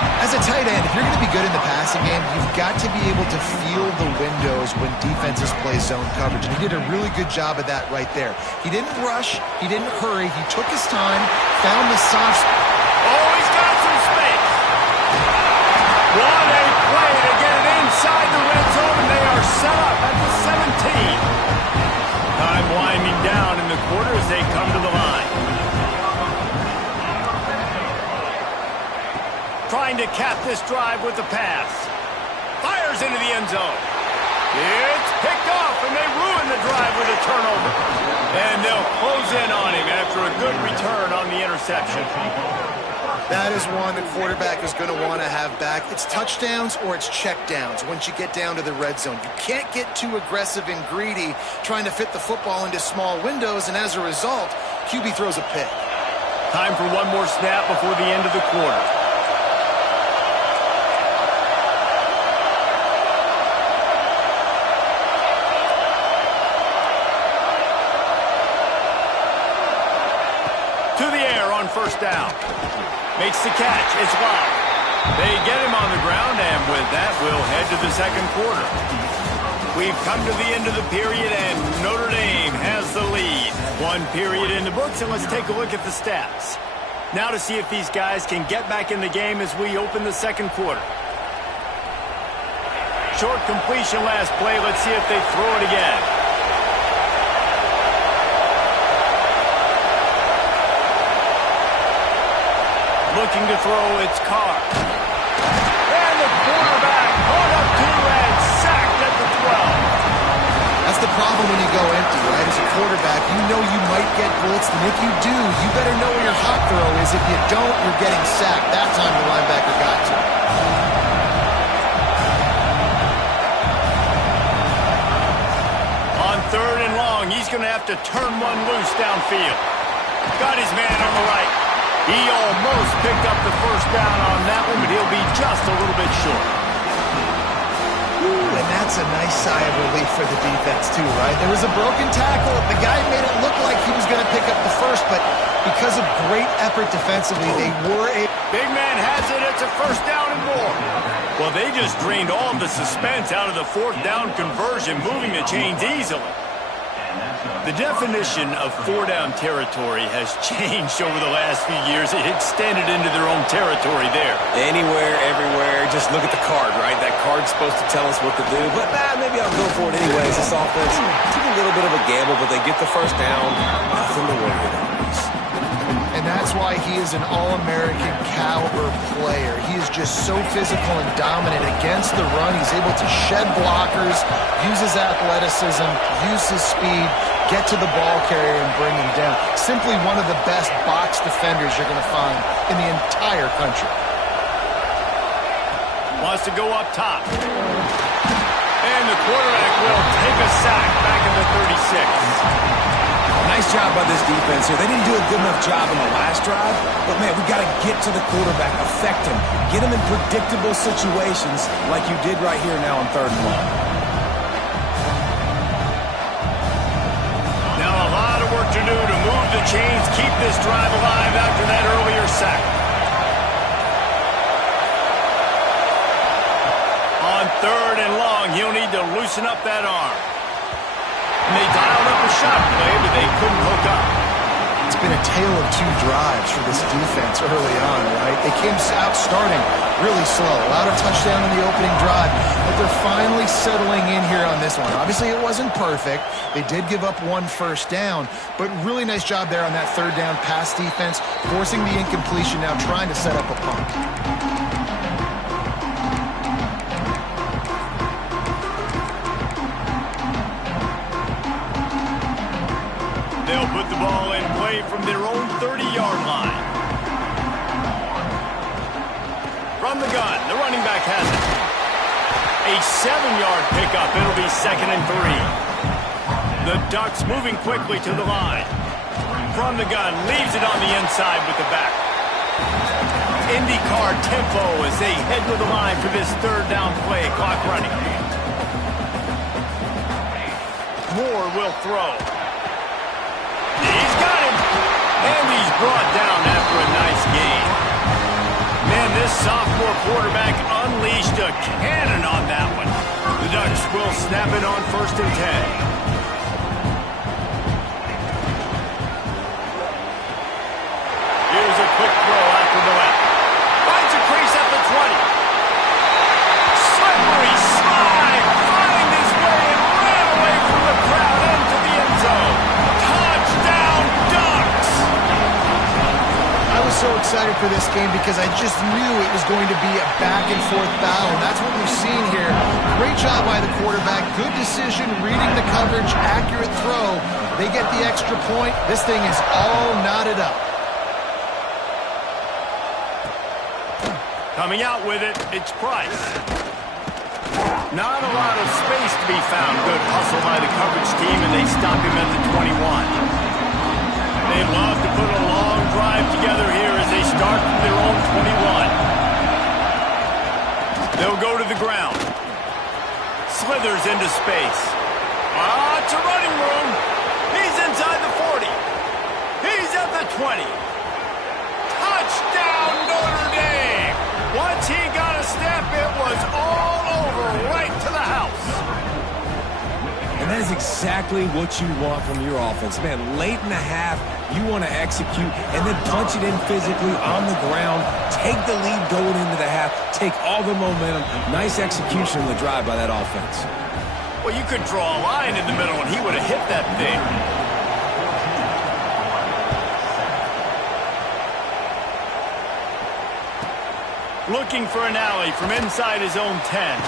As a tight end, if you're going to be good in the passing game, you've got to be able to feel the windows when defenses play zone coverage. And he did a really good job of that right there. He didn't rush. He didn't hurry. He took his time, found the soft spot. Oh, he's got some space. What a play to get it inside the red zone, and they are set up at the 17. Time winding down in the quarter as they come to the line. Trying to cap this drive with the pass. Fires into the end zone. It's picked off, and they ruin the drive with a turnover. And they'll close in on him after a good return on the interception. That is one the quarterback is going to want to have back. It's touchdowns or it's checkdowns once you get down to the red zone. You can't get too aggressive and greedy trying to fit the football into small windows, and as a result, QB throws a pick. Time for one more snap before the end of the quarter. To the air on first down. Makes the catch. It's locked. They get him on the ground, and with that, we'll head to the second quarter. We've come to the end of the period, and Notre Dame has the lead. One period in the books, and let's take a look at the stats. Now to see if these guys can get back in the game as we open the second quarter. Short completion last play. Let's see if they throw it again. Looking to throw, it's Carr. And the quarterback caught up to and sacked at the 12. That's the problem when you go empty, right? As a quarterback, you know you might get blitzed, and if you do, you better know where your hot throw is. If you don't, you're getting sacked. That time the linebacker got to. On third and long, he's going to have to turn one loose downfield. Got his man on the right. He almost picked up the first down on that one, but he'll be just a little bit short. Ooh, and that's a nice sigh of relief for the defense too, right? There was a broken tackle. The guy made it look like he was going to pick up the first, but because of great effort defensively, they were able. Big man has it. It's a first down and more. Well, they just drained all of the suspense out of the fourth down conversion, moving the chains easily. The definition of four-down territory has changed over the last few years. It extended into their own territory there. Anywhere, everywhere, just look at the card, right? That card's supposed to tell us what to do, but maybe I'll go for it anyways. This offense took a little bit of a gamble, but they get the first down. Nothing to worry about. And that's why he is an all-American caliber player. He is just so physical and dominant against the run. He's able to shed blockers, use his athleticism, use his speed, get to the ball carrier and bring him down. Simply one of the best box defenders you're going to find in the entire country. Wants to go up top. And the quarterback will take a sack back at the 36. Nice job by this defense here. They didn't do a good enough job in the last drive, but, man, we got to get to the quarterback, affect him, get him in predictable situations like you did right here now on third and long. Now a lot of work to do to move the chains, keep this drive alive after that earlier sack. On third and long, he'll need to loosen up that arm. And they dialed up a shot play, but they couldn't hook up. It's been a tale of two drives for this defense early on, right? They came out starting really slow. Allowed a touchdown in the opening drive, but they're finally settling in here on this one. Obviously, it wasn't perfect. They did give up 1 first down, but really nice job there on that 3rd down pass defense, forcing the incompletion, now trying to set up a punt. They'll put the ball in play from their own 30-yard line. From the gun, the running back has it. A 7-yard pickup. It'll be 2nd and 3. The Ducks moving quickly to the line. From the gun, leaves it on the inside with the back. IndyCar tempo as they head to the line for this 3rd down play. Clock running. Moore will throw. He's got him. And he's brought down after a nice gain. Man, this sophomore quarterback unleashed a cannon on that one. The Ducks will snap it on 1st and 10. Here's a quick throw after the left. Finds a crease at the 20. Slippery slide. Find his way and ran away from the crowd into the end zone. Touchdown, Ducks! I was so excited for this game because I just knew it was going to be a back-and-forth battle, and that's what we've seen here. Great job by the quarterback. Good decision, reading the coverage, accurate throw. They get the extra point. This thing is all knotted up. Coming out with it, it's Price. Not a lot of space to be found. Good hustle by the coverage team, and they stop him at the 21. They love to put a long drive together here as they start from their own 21. They'll go to the ground. Slithers into space. It's a running room. He's inside the 40. He's at the 20. Touchdown, Notre Dame! Once he got a step, it was all over, right to the house. And that is exactly what you want from your offense. Man, late in the half, you want to execute and then punch it in physically on the ground, take the lead going into the half, take all the momentum. Nice execution on the drive by that offense. Well, you could draw a line in the middle and he would have hit that thing. Looking for an alley from inside his own 10.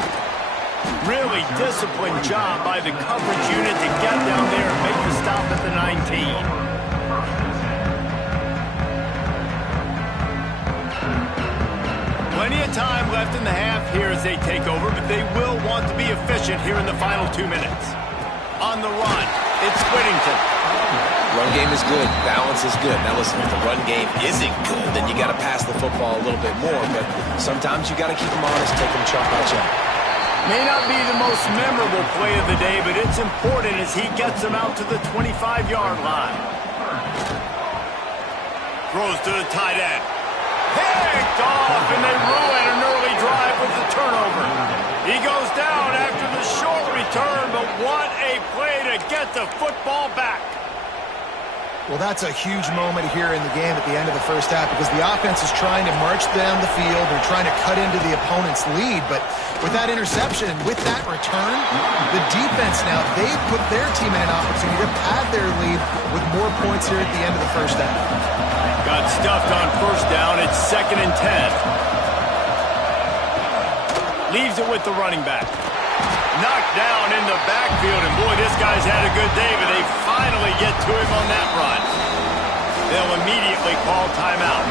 Really disciplined job by the coverage unit to get down there and make the stop at the 19. Plenty of time left in the half here as they take over, but they will want to be efficient here in the final 2 minutes. On the run, it's Whittington. Run game is good. Balance is good. Now listen, if the run game isn't good, then you got to pass the football a little bit more, but sometimes you got to keep them honest, take them chunk by chunk. May not be the most memorable play of the day, but it's important as he gets them out to the 25-yard line. Throws to the tight end. Picked off, and they ruin an early drive with the turnover. He goes down after the short return, but what a play to get the football back. Well, that's a huge moment here in the game at the end of the first half because the offense is trying to march down the field. They're trying to cut into the opponent's lead, but with that interception and with that return, the defense now, they've put their team in an opportunity to pad their lead with more points here at the end of the first half. Got stuffed on first down. It's 2nd and 10. Leaves it with the running back. Knocked down in the backfield, and boy, this guy's had a good day, but they finally get to him on that run. They'll immediately call timeout.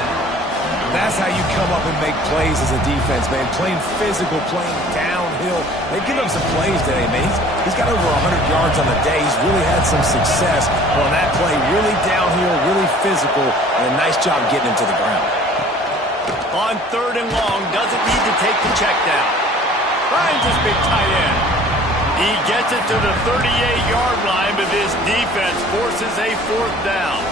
That's how you come up and make plays as a defense, man. Playing physical, playing downhill. They've given up some plays today, man. He's got over 100 yards on the day. He's really had some success on that play. Really downhill, really physical, and a nice job getting him to the ground. On 3rd and long, doesn't need to take the check down. Finds his big tight end. He gets it to the 38-yard line, but this defense forces a 4th down.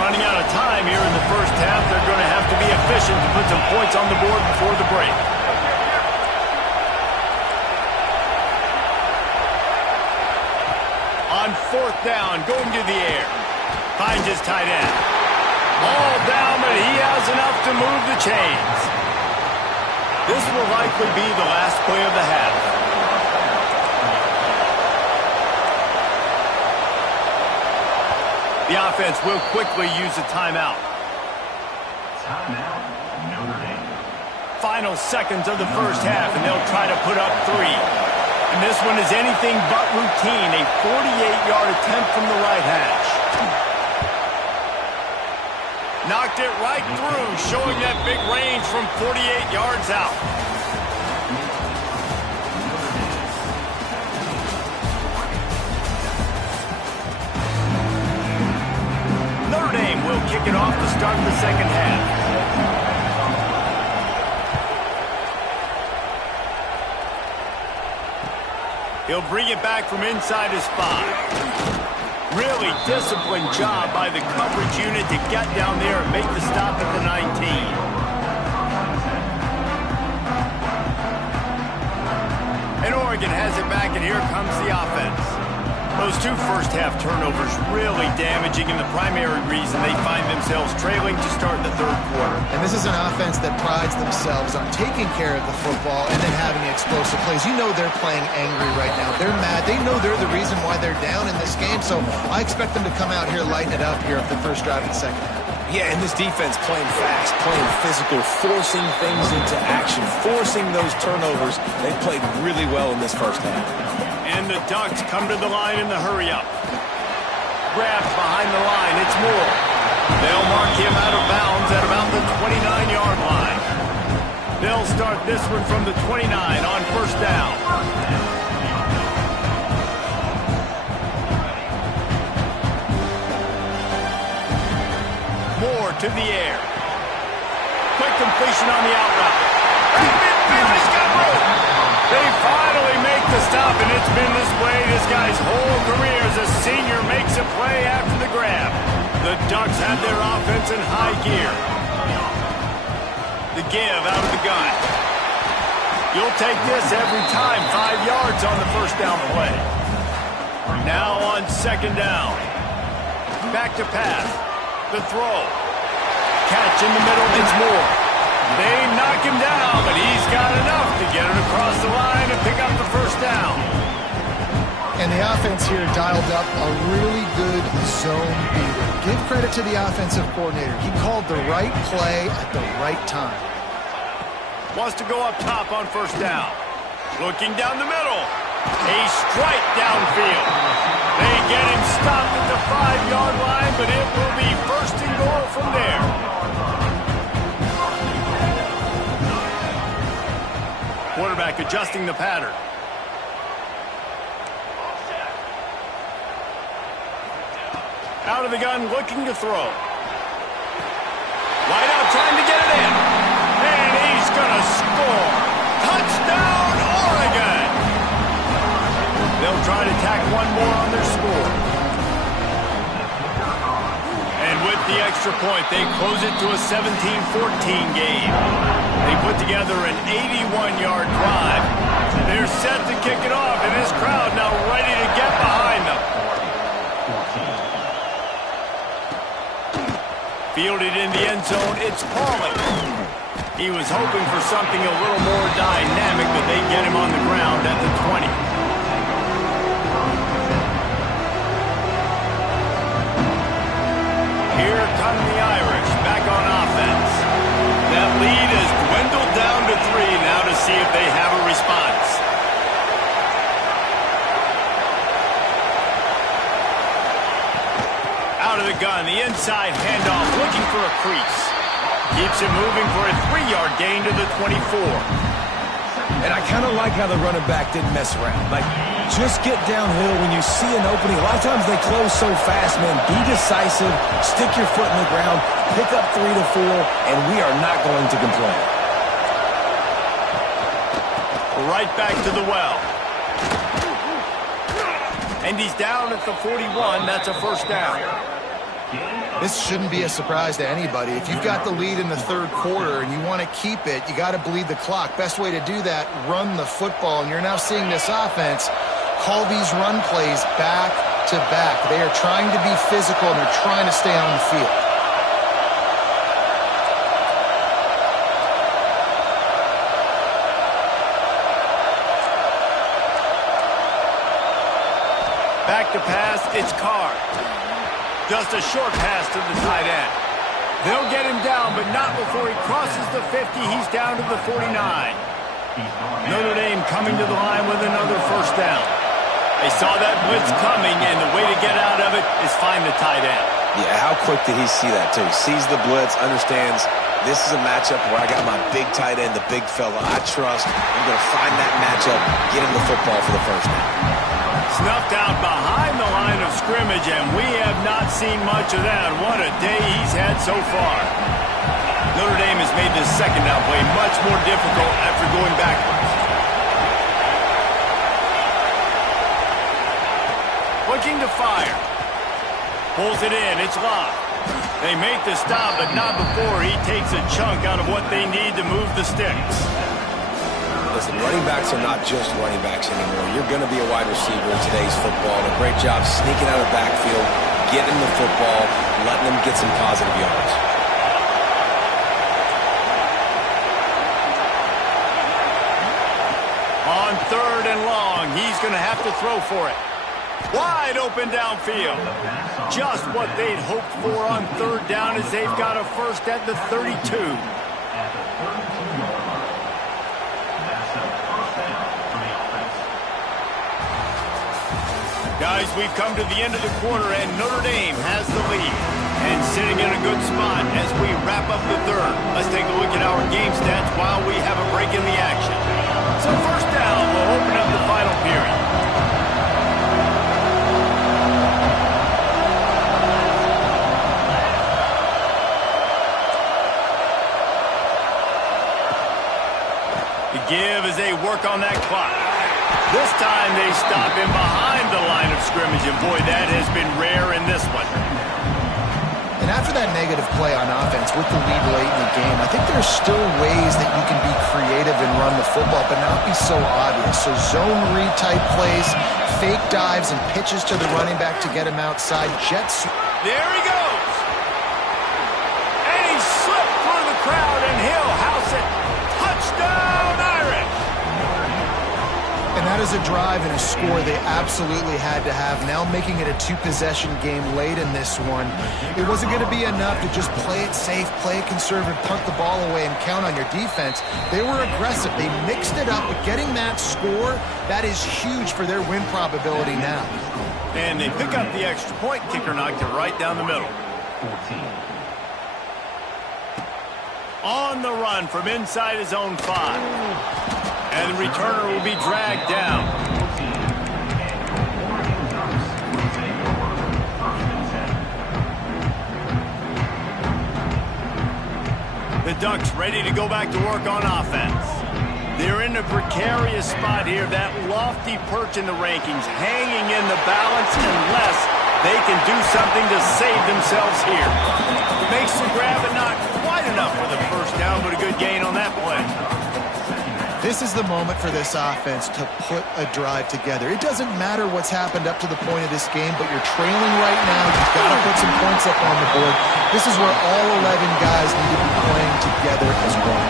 Running out of time here in the first half. They're going to have to be efficient to put some points on the board before the break. On 4th down, going to the air. Finds his tight end. Ball down, but he has enough to move the chains. This will likely be the last play of the half. The offense will quickly use a timeout. Timeout, Notre Dame. Final seconds of the first half, and they'll try to put up 3. And this one is anything but routine. A 48-yard attempt from the right hash. Knocked it right through, showing that big range from 48 yards out. Notre Dame will kick it off to start the second half. He'll bring it back from inside his 5. Really disciplined job by the coverage unit to get down there and make the stop at the 19. And Oregon has it back, and here comes the offense. Those 2 first-half turnovers really damaging, and the primary reason they find themselves trailing to start the third quarter. And this is an offense that prides themselves on taking care of the football and then having explosive plays. You know they're playing angry right now. They're mad. They know they're the reason why they're down in this game, so I expect them to come out here, lighten it up here for the first drive of the second half. Yeah, and this defense playing fast, playing physical, forcing things into action, forcing those turnovers. They played really well in this first half. And the Ducks come to the line in the hurry-up. Grabbed behind the line. It's Moore. They'll mark him out of bounds at about the 29-yard line. They'll start this one from the 29 on first down. Moore to the air. Quick completion on the out route. He's got room. They finally make the stop, and it's been this way this guy's whole career as a senior makes a play after the grab. The Ducks have their offense in high gear. The give out of the gun. You'll take this every time. 5 yards on the first down play. Now on second down. Back to pass. The throw. Catch in the middle. It's Moore. They knock him down, but he's got enough to get it across the line and pick up the first down. And the offense here dialed up a really good zone beater. Give credit to the offensive coordinator. He called the right play at the right time. Wants to go up top on first down. Looking down the middle. A strike downfield. They get him stopped at the 5-yard line, but it will be first and goal from there. Quarterback adjusting the pattern. Out of the gun, looking to throw. Wide out, trying to get it in. And he's going to score. Touchdown, Oregon! They'll try to tack one more on their score. And with the extra point, they close it to a 17-14 game. They put together an 81-yard drive. They're set to kick it off, and this crowd now ready to get behind them. Fielded in the end zone, it's Pauling. He was hoping for something a little more dynamic, but they get him on the ground at the 20. Here come the Irish, back on offense. That lead has dwindled down to 3 now to see if they have a response. Out of the gun, the inside handoff, looking for a crease. Keeps it moving for a 3-yard gain to the 24. And I kind of like how the running back didn't mess around. Like, just get downhill when you see an opening. A lot of times they close so fast, man. Be decisive, stick your foot in the ground, pick up 3 to 4, and we are not going to complain. Right back to the well. And he's down at the 41. That's a first down. This shouldn't be a surprise to anybody. If you've got the lead in the third quarter and you want to keep it, you got to bleed the clock. Best way to do that, run the football. And you're now seeing this offense call these run plays back to back. They are trying to be physical and they're trying to stay on the field. back to pass. It's Carr. Just a short pass to the tight end. They'll get him down, but not before he crosses the 50. He's down to the 49. Notre Dame coming to the line with another first down. They saw that blitz coming, and the way to get out of it is find the tight end. Yeah, how quick did he see that, too? Sees the blitz, understands this is a matchup where I got my big tight end, the big fella I trust. I'm going to find that matchup, get him the football for the first down. Snuffed out behind the line of scrimmage, and we have not seen much of that. What a day he's had so far. Notre Dame has made this second down play much more difficult after going backwards. Looking to fire. Pulls it in. It's locked. They make the stop, but not before he takes a chunk out of what they need to move the sticks. Listen, running backs are not just running backs anymore. You're going to be a wide receiver in today's football. And a great job sneaking out of the backfield, getting the football, letting them get some positive yards. On 3rd and long, he's going to have to throw for it. Wide open downfield. Just what they'd hoped for on 3rd down as they've got a first at the 32. Guys, we've come to the end of the quarter, and Notre Dame has the lead. And sitting in a good spot as we wrap up the 3rd. Let's take a look at our game stats while we have a break in the action. So first down will open up the final period. The give as they work on that clock. This time they stop him behind the line of scrimmage, and boy, that has been rare in this one. And after that negative play on offense with the lead late in the game, I think there's still ways that you can be creative and run the football, but not be so obvious. So zone read type plays, fake dives and pitches to the running back to get him outside. Jets. There he goes. And he slipped through the crowd, and he'll house it. Touchdown, Irish. And that is a drive and a score they absolutely had to have. Now making it a 2-possession game late in this one. It wasn't going to be enough to just play it safe, play it conservative, punt the ball away, and count on your defense. They were aggressive. They mixed it up, but getting that score, that is huge for their win probability now. And they pick up the extra point. Kicker knocked it right down the middle. 14. On the run from inside his own 5. And the returner will be dragged down. The Ducks ready to go back to work on offense. They're in a precarious spot here. That lofty perch in the rankings, hanging in the balance unless they can do something to save themselves here. Makes the grab and not quite enough for the first down, but a good gain on that play. This is the moment for this offense to put a drive together. It doesn't matter what's happened up to the point of this game, but you're trailing right now. You've got to put some points up on the board. This is where all 11 guys need to be playing together as one.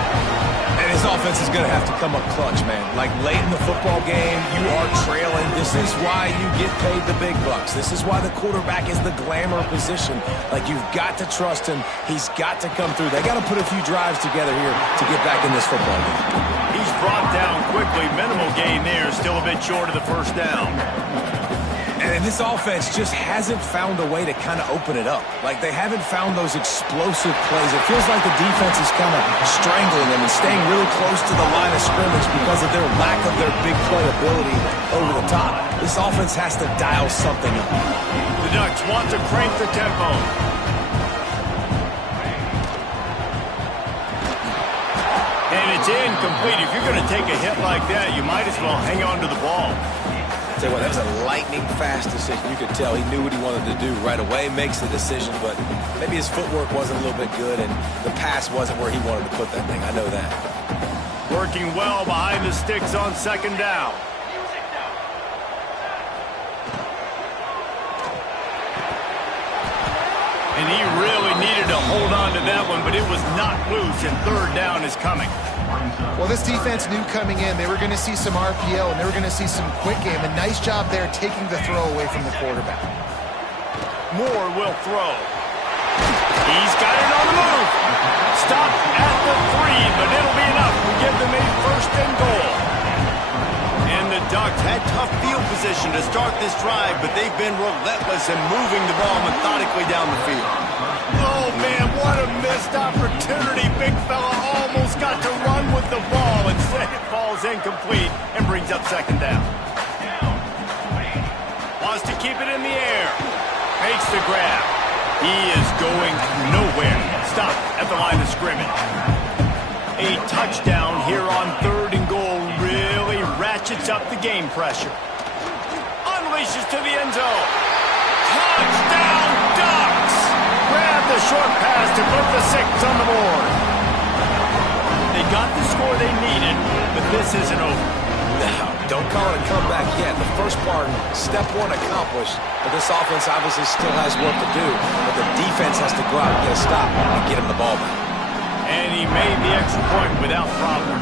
And his offense is going to have to come up clutch, man. Like late in the football game, you are trailing. This is why you get paid the big bucks. This is why the quarterback is the glamour position. Like, you've got to trust him. He's got to come through. They got to put a few drives together here to get back in this football game. He's brought down quickly. Minimal gain there. Still a bit short of the first down. And this offense just hasn't found a way to kind of open it up. Like, they haven't found those explosive plays. It feels like the defense is kind of strangling them and staying really close to the line of scrimmage because of their lack of their big play ability over the top. This offense has to dial something up. The Ducks want to crank the tempo. And it's incomplete. If you're going to take a hit like that, you might as well hang on to the ball. Tell you what, that was a lightning-fast decision. You could tell he knew what he wanted to do right away, makes the decision, but maybe his footwork wasn't a little bit good, and the pass wasn't where he wanted to put that thing. I know that. Working well behind the sticks on second down. And he really needed to hold on to that one one, but it was not loose, and third down is coming. Well, this defense knew coming in they were going to see some RPO and they were going to see some quick game. A nice job there taking the throw away from the quarterback. Moore will throw. He's got it on the move. Stop at the 3, but it'll be enough to give them a first and goal. And the Ducks had tough field position to start this drive, but they've been relentless in moving the ball methodically down the field. Oh, man, what a missed opportunity. Big fella almost got to run with the ball. Instead, it falls incomplete and brings up second down. Wants to keep it in the air. Makes the grab. He is going nowhere. Stop at the line of scrimmage. A touchdown here on third and goal really ratchets up the game pressure. Unleashes to the end zone. Touchdown, Ducks! Grab the short pass to put the 6 on the board. They got the score they needed, but this isn't over. No, don't call it a comeback yet. The first part, step 1 accomplished, but this offense obviously still has work to do. But the defense has to go out and get a stop and get him the ball back. And he made the extra point without problem.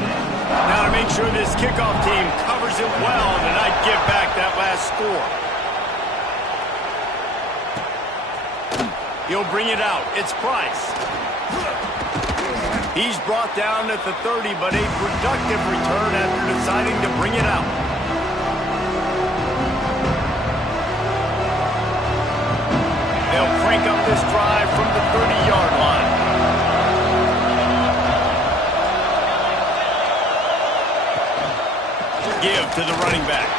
Now to make sure this kickoff team covers it well, and I'd give back that last score. He'll bring it out. It's Price. He's brought down at the 30, but a productive return after deciding to bring it out. They'll crank up this drive from the 30-yard line. Give to the running back.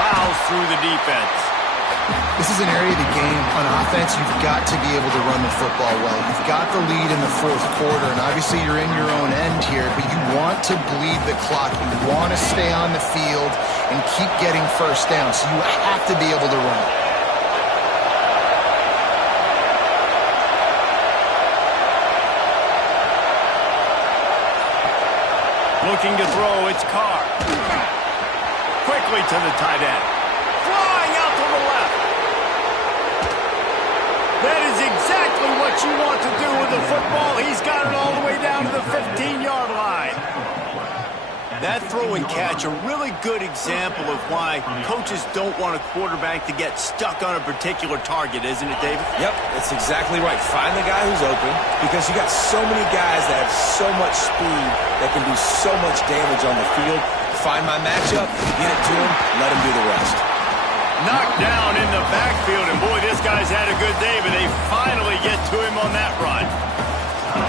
Fouls through the defense. This is an area of the game on offense you've got to be able to run the football well. You've got the lead in the fourth quarter, and obviously you're in your own end here, but you want to bleed the clock. You want to stay on the field and keep getting first down, so you have to be able to run it. Looking to throw, it's Carr. Quickly to the tight end. Flying out to the left. That is exactly what you want to do with the football. He's got it all the way down to the 15-yard line. That throw and catch, a really good example of why coaches don't want a quarterback to get stuck on a particular target, isn't it, David? Yep, that's exactly right. Find the guy who's open, because you got so many guys that have so much speed that can do so much damage on the field. Find my matchup, get it to him, let him do the rest. Knocked down in the backfield, and boy, this guy's had a good day, but they finally get to him on that run.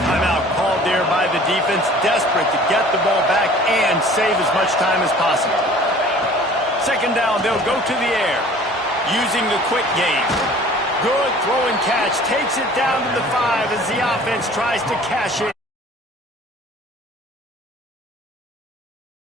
Timeout called there by the defense, desperate to get the ball back and save as much time as possible. Second down, they'll go to the air, using the quick game. Good throw and catch, takes it down to the 5 as the offense tries to cash in.